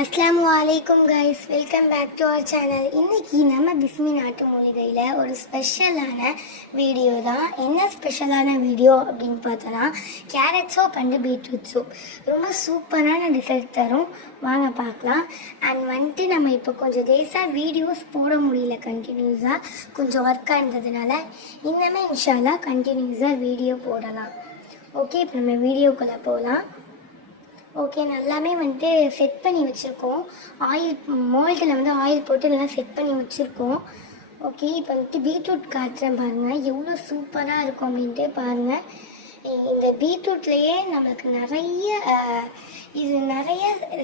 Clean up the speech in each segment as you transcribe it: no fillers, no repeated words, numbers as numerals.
Assalamualaikum guys, welcome back to our channel. இன்னைக்கு நம்ம பிஸ்மி நாட்டு மூலிகையில் ஒரு ஸ்பெஷலான வீடியோ தான். என்ன ஸ்பெஷலான வீடியோ அப்படின்னு பார்த்தோன்னா carrot soap and beetroot soap ரொம்ப சூப்பரான ரிசல்ட் தரும். வாங்க பார்க்கலாம். அண்ட் வந்துட்டு நம்ம இப்போ கொஞ்சம் டேஸாக வீடியோஸ் போட முடியல கண்டினியூஸாக, கொஞ்சம் ஒர்க்காக இருந்ததுனால இன்னமே இன்ஷால்லா கண்டினியூஸாக வீடியோ போடலாம். ஓகே, இப்போ நம்ம வீடியோக்குள்ளே போகலாம். ஓகே, நல்லாமே வந்துட்டு செட் பண்ணி வச்சுருக்கோம். ஆயில் மோல்டில் ஆயில் போட்டு நல்லா செட் பண்ணி வச்சுருக்கோம். ஓகே, இப்போ வந்துட்டு பீட்ரூட் காட்டுறேன் பாருங்கள், எவ்வளோ சூப்பராக இருக்கும் அப்படின்ட்டு பாருங்கள். இந்த பீட்ரூட்லேயே நம்மளுக்கு நிறைய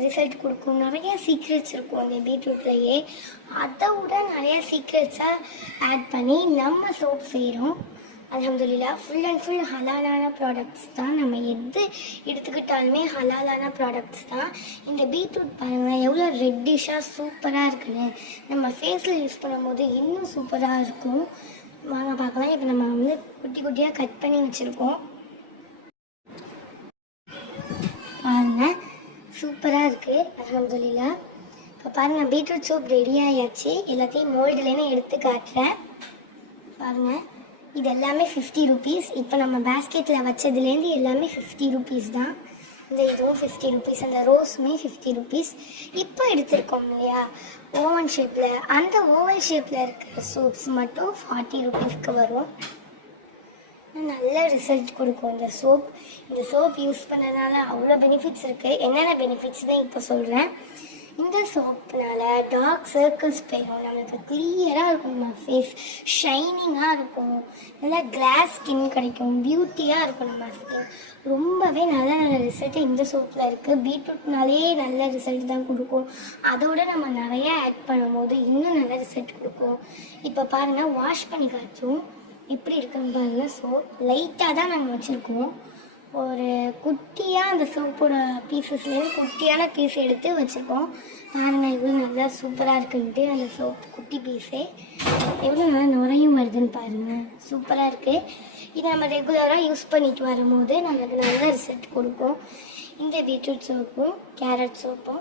ரிசல்ட் கொடுக்கும், நிறைய சீக்ரெட்ஸ் இருக்கும் இந்த பீட்ரூட்லேயே. அதை விட நிறைய சீக்ரெட்ஸாக ஆட் பண்ணி நம்ம சோப் செய்கிறோம். அல்ஹம்துலில்லா, ஃபுல் அண்ட் ஃபுல் ஹலாலான ப்ராடக்ட்ஸ் தான். நம்ம எது எடுத்துக்கிட்டாலுமே ஹலாலான ப்ராடக்ட்ஸ் தான். இந்த பீட்ரூட் பாருங்கள் எவ்வளோ ரெட்டிஷாக சூப்பராக இருக்குன்னு. நம்ம ஃபேஸில் யூஸ் பண்ணும்போது இன்னும் சூப்பராக இருக்கும். வாங்க பார்க்கலாம். இப்போ நம்ம குட்டி குட்டியாக கட் பண்ணி வச்சுருக்கோம் பாருங்கள், சூப்பராக இருக்குது அல்ஹம்துலில்லா. இப்போ பாருங்கள், பீட்ரூட் சோப் ரெடி ஆயாச்சு. எல்லாத்தையும் மோல்டுலேன்னு எடுத்து காட்டுறேன் பாருங்கள். இது எல்லாமே 50 ருபீஸ். இப்போ நம்ம பேஸ்கெட்டில் வச்சதுலேருந்து எல்லாமே 50 ருபீஸ் தான். இந்த இதுவும் 50 ருபீஸ், அந்த ரோஸுமே 50 ருபீஸ். இப்போ எடுத்துருக்கோம் இல்லையா ஓவன் ஷேப்பில், அந்த ஓவல் ஷேப்பில் இருக்கிற சோப்ஸ் மட்டும் 40 ருபீஸ்க்கு வரும். நல்ல ரிசல்ட் கொடுக்கும் இந்த சோப். இந்த சோப் யூஸ் பண்ணதுனால அவ்வளோ பெனிஃபிட்ஸ் இருக்குது. என்னென்ன பெனிஃபிட்ஸ்னு இப்போ சொல்கிறேன். இந்த சோப்னால டார்க் சர்க்கிள்ஸ் போயிடும், நம்மளுக்கு கிளியராக இருக்கும், நம்ம ஃபேஸ் ஷைனிங்காக இருக்கும், நல்லா கிளாஸ் ஸ்கின் கிடைக்கும், பியூட்டியாக இருக்கும் நம்ம ஸ்கின். ரொம்பவே நல்ல நல்ல ரிசல்ட்டு இந்த சோப்பில் இருக்குது. பீட்ரூட்னாலே நல்ல ரிசல்ட் தான் கொடுக்கும். அதோடு நம்ம நிறையா ஆட் பண்ணும்போது இன்னும் நல்ல ரிசல்ட் கொடுக்கும். இப்போ பாருங்கள், வாஷ் பண்ணி காய்ச்சும் எப்படி இருக்குன்னு பாருங்கள். சோப் லைட்டாக தான் நாங்கள் வச்சுருக்கோம். ஒரு குட்டியாக அந்த சோப்போட பீசஸ்லேருந்து குட்டியான பீஸ் எடுத்து வச்சுருக்கோம். பாருங்கள் எவ்வளோ நல்லா சூப்பராக இருக்குன்ட்டு. அந்த சோப் குட்டி பீஸே எவ்வளோ நல்லா நுரையும் வருதுன்னு பாருங்கள், சூப்பராக இருக்குது. இதை நம்ம ரெகுலராக யூஸ் பண்ணிட்டு வரும்போது நம்மளுக்கு நல்ல ரிசல்ட் கொடுக்கும். இந்த பீட்ரூட் சோப்பும் கேரட் சோப்பும்.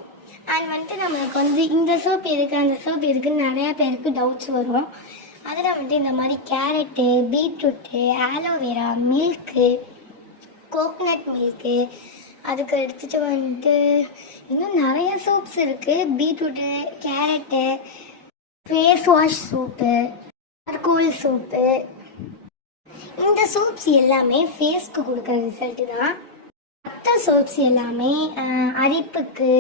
அண்ட் நம்மளுக்கு இந்த சோப் எதுக்கு அந்த சோப் எதுக்குன்னு நிறையா பேருக்கு டவுட்ஸ் வரும். அதில் இந்த மாதிரி carrot, beetroot, aloe vera, milk, coconut milk, அதுக்கு எடுத்துகிட்டு இன்னும் நிறைய சோப்ஸ் இருக்குது. Beetroot, carrot, face wash soap, charcoal soap. இந்த சோப்ஸ் எல்லாமே ஃபேஸ்க்கு கொடுக்குற ரிசல்ட்டு தான். மற்ற சோப்ஸ் எல்லாமே அரிப்புக்கு,